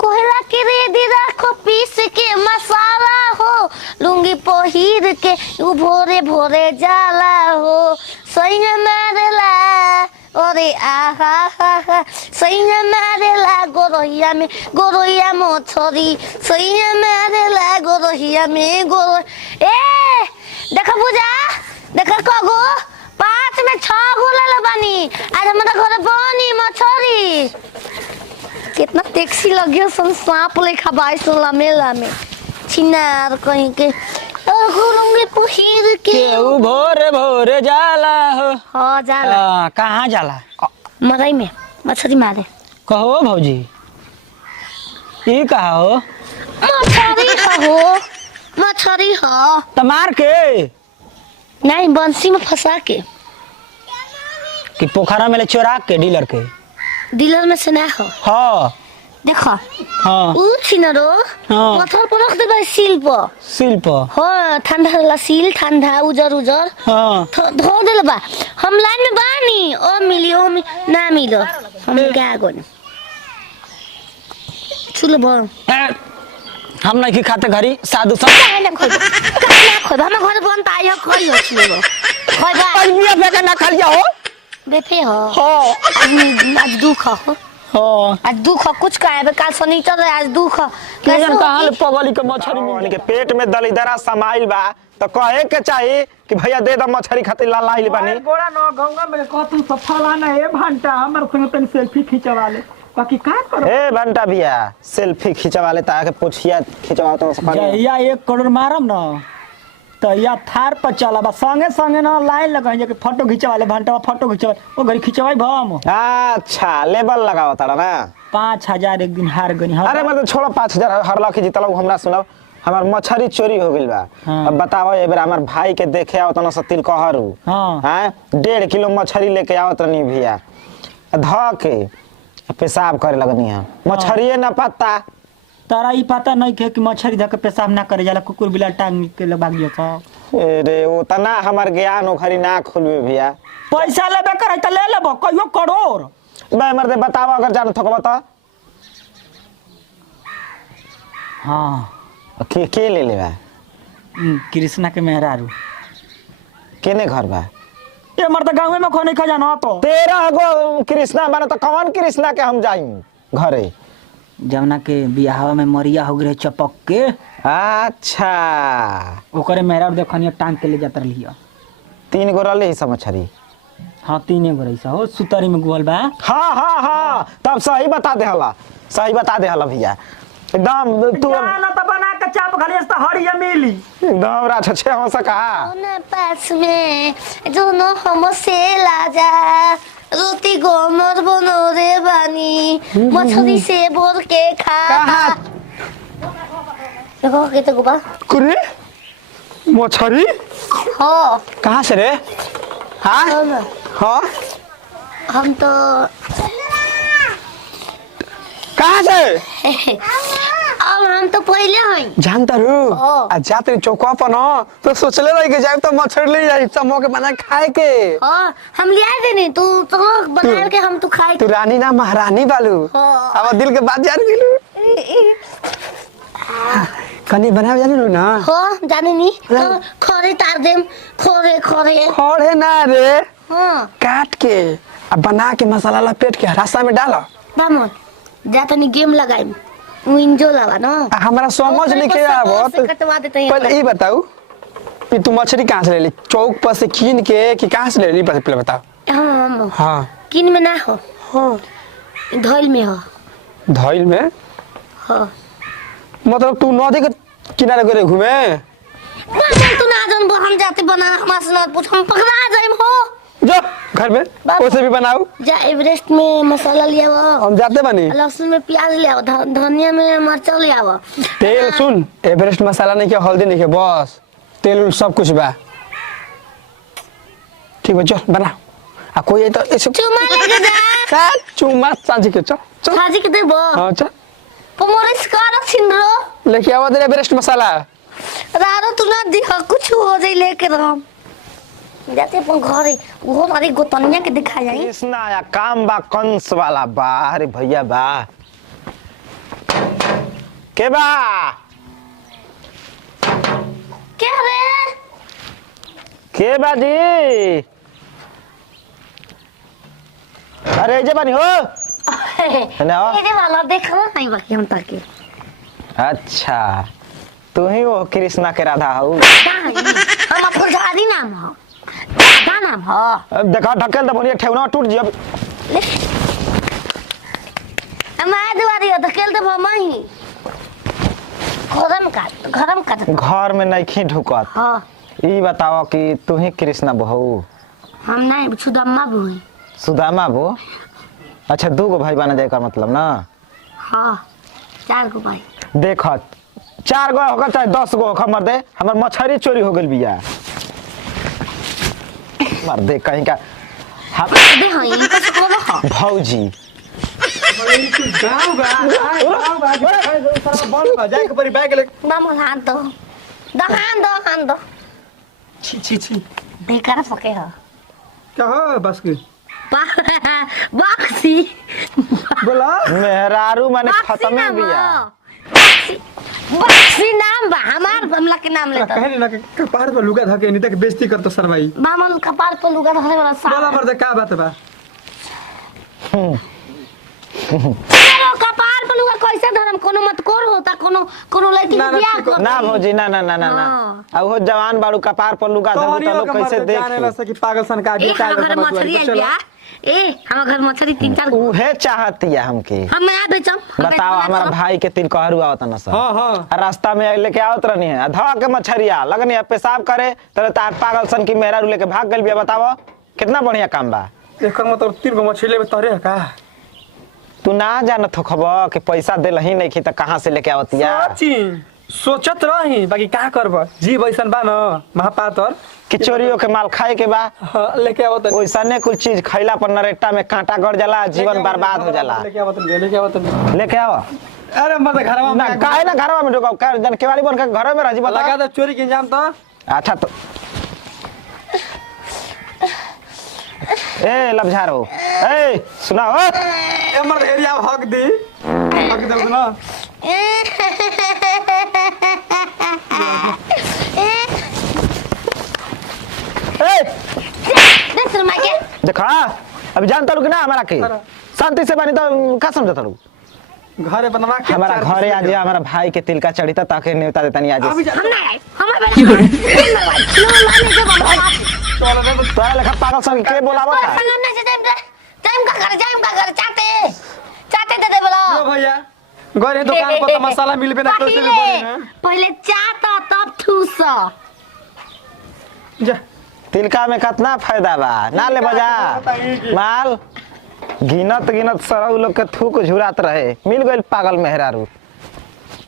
कोहला के रेडी रखो पीस के मसाला हो लुंगी पहिर के उ भोरे भोरे जाला हो सैया मारेला अरे आहा हा हा सैया मारेला गोरोहिया मोछरी सैया मारेला गोरोहिया में गोरो ए देखा बुझा देखा कगो 5 में 6 गो ले बानी आज हमरा घर बनी मछरी कितना टैक्सी लगियो सन सांप लेखा बाइस मेला में छिनार कहीं के घुलूंगी पहिर के उ भोरे भोरे जाला हो। हाँ जाला। कहाँ जाला? मरई में मछली मारे। कहो भौजी ई कहा हो? मछली हो तमार के नहीं बंसी में फंसा के कि पोखरा में ले चोरा के डीलर में से ना हो। हाँ देखो हाँ उ छिनरो हाँ। पत्थर पर रख देबे शिल्प हाँ ठंडा वाला सील ठंडा उजर हाँ धो देले बा हम लाइन में बानी ओ मिलियो ना मिलो हम क्या गोन चलो बो हम नहीं की खाते घरी साधु ना खोद हम घर बनता है खोई हो छिलो खोई बा आज बिया बेटा ना खा लिया हो बेफे हो हाँ आज दुख हो हाँ आज दुख कुछ का है काल शनिचर आज दुख कैसे कहां पगली के मछरी में के पेट में दलिदरा समाइल बा तो कहे के चाहिए कि भैया दे द मछरी खातिर लाइल बानी गोड़ा न गंगा में कहतू सब फलाना ए भंटा हमर संग तनी सेल्फी खिंचवा ले बाकी का करो ए भंटा भैया सेल्फी खिंचवा ले ताके पोछिया खिंचवा तो या 1 करोड़ मारम न तो या थार पर चला बा संगे ना लाइन लगा जे फोटो खिंचवा ले भंटा फोटो खिंचवा ओ घरी खिंचवाई भम। अच्छा लेबल लगाओ ताड़ा ना 5000 एक दिन हार गनी। अरे मतलब छोड़ो 5000 हर लाख जीतल हमरा सुनाओ हमार मछरी चोरी हो गइल बा। हाँ। अब बताओ ए बेर हमार भाई के देखे आओ तना सतिल कहरु हाँ। हैं 1.5 किलो मछरी लेके आवत रहनी भैया ध के पेशाब करे लगनी है मछरिए ना पत्ता तारा ई पता नहीं के कि मछरी धके पेशाब ना करे जाला कुकुर बिलाल टांग के भाग गयो छ। अरे उतना हमार ज्ञान ओखरी ना खुलबे भैया पैसा लेबे करे त ले लेबो कहियो करोड़ बे मर्दे बताओ अगर जान थकबो त हां के ले लेबा कृष्णा के मेहरारू केने घर बा ये मर्द गांव में कोने खजाना तो 13 गो कृष्णा बना तो कौन कृष्णा के हम जाई घरे जमुना के बियाहवा में मरिया हो गए चपक के। अच्छा ओकरे मेहरारू देखनिया टांग के ले जात रहिया 3 गो रहले सब मछरी। हां 3 गो रहिसा हो सुतरी में गोल बा। हां तब सही बता दे हला भैया एकदम तू ना तो बना के चाप घलिस त हरिया मिली एकदम राछा छे हो सका ना पास में दोनों हम से लाजा रोटी गोमर बनो रे बानी मछली से बोर के खा कहां देखो के तो गुबा कुरे मछरी हो कहां से रे? हां हां हम तो कहां से अब हम तो पहले हैं जानता रू आ जाते चौका पर ना तो सोचले रही के जाए तो मछली ले जाए समो के बना खाए के। हां हम ले आए थे नहीं तू तो बना के हम तो खाए तू रानी ना महारानी बालू अब दिल के बात जान गेलू कनी बनावे जाने ना हो जाने नहीं तो खोरे तार देम खोरे ना रे हां काट के अब बना के मसाला लपेट के रास्ता में डालो बामन जाता नहीं गेम लगाई विंजो लगा ना हमारा समझ लिखे आवत कटवा देते हैं पहले ई बताओ कि तू मछली कहां से ले ली चौक पर से कीन के कि कहां से ले ली पहले बताओ। हां हां किन में ना हो हां धइल में हो धइल में हां मतलब तू नदी के किनारे करे घूमे बामन तू ना जन हम जाते बना हमारे से ना पूछ हम पकड़ा जाइम हो जो घर में वैसे भी बनाओ जा एवरेस्ट में मसाला लिया वो हम जाते बनी लहसुन में प्याज ले आओ धनिया में मिर्चा ले आओ तेल सुन एवरेस्ट मसाला नहीं के हल्दी नहीं के बस तेल सब कुछ बा ठीक है चल बना आ कोई तो ऐसे चुमा लेके जा चल चुमा सांझी के चल साजी के देबो हां चल पमोरिस कार छिंद्रो लेके आवा दे एवरेस्ट मसाला रारो तू ना दिख कुछ हो जाई लेके हम जाते अपन घरे वो सारी गोतनिया के दिखा जाई कृष्णा या काम बा कंस वाला बा अरे भैया बा के बा क्या रे के बाजी? अरे जे बानी हो ना ये वाला देखला नहीं बाकी हम ताके अच्छा तू ही वो कृष्णा के राधा हो। हम फुलझड़ी नाम हो राधा नाम हो। अब देखा ढकेल दे बोलिए ठेवना टूट जी। अब हमारे दुआरी हो तो खेल दे मही घरम का घर में नहीं खी ढुकत। हां ई बताओ कि तू ही कृष्णा बहू? हम नहीं सुदामा बुई। सुदामा बो? अच्छा दू गो भाई बना जाए का मतलब ना? हां 4 गो भाई। देख 4 गो होगा चाहे 10 गो होगा मर दे हमर मछली चोरी हो गेल बिया। मर दे कहीं का हम दे हई कुछ बोलो हो भौजी गाँव बा सारा बंद बा जाए के परी बैग ले। मामू हाथ दो हाथ दो छी बेकार सके हो क्या हो बस के बक्सी बोला मेहरारू माने खत्म नाम बिया। बक्सी नाम बा हमार बमला के नाम लेता कहनी ना के कपार पर लुगा धके नहीं तक बेइज्जती करतो सर भाई। बामन कपार पे लुगा धरे वाला बोला मर दे का बात बा? तेरो कपार पे लुगा कैसे धरम कोनो मत कोर होता कोनो लड़की ना, के बियाह ठीक हो। कर ना भौजी ना ना ना ना ना अब हो जवान बाड़ू कपार पर लुगा धरू कहानी त लोग कैसे जाने ला देख। से कि पागल सन का ए बेटा हम घर मछली आई बिया हम घर मछली 3-4 उहे चाहतिया हमके। हम मैं बेचम बताओ हमारा भाई के तिल कहरु आवत न सर। हां हां रास्ता में लेके आवत रहनी है धा के मछरिया लगनी है पेशाब करे तले तार पागल सन की मेहरारू लेके भाग गेल बिया। बताओ कितना बढ़िया काम बा। एकर मतलब 3 गो मछली में तोरे का तू ना जानत हो खबर कि पैसा देल ही नहीं की त कहां से लेके आवतिया। सच्ची सोचत रही बाकी का करब जी वैसन बा न महापातर कि चोरियों के माल खाए के बा। हाँ, लेके आवत ओइसने कुछ चीज खैला पर नरेटा में कांटा गड़ जाला जीवन बर्बाद हो जाला। लेके आवत लेके आओ अरे मत घरवा ना में काहे ना घरवा में ढुकाओ कर जन केवाड़ी बन के घर में रही बता। लगा दे चोरी के इंजाम तो अच्छा तो ए लबझारो ए सुनाओ हमर एरिया हक दी हक दे ना ए देख रमा के देखा अभी जानता लू कि ना हमारा के शांति से बनी तो का समझता लू। घरे बनवा के हमारा घरे आज हमारा भाई के तिल का चढ़ीता ताके नेवता देता नहीं आज। अभी जा हम ना आए हमारे बेटा नो लाने के बाबा तोरा लेखा पागल सन के बोलावो था। संगम से टाइम का घर चाटे दे दे बोलो लो भैया घरे दुकान पर तो मसाला मिलबे ना कैसे भी बनी ना पहले चाटा तब ठूस जा तिलका में कितना फायदा बा ना ले बजा माल गिनत गिनत सरऊ लोग के थूक झुरात रहे मिल गइल पागल मेहरारू।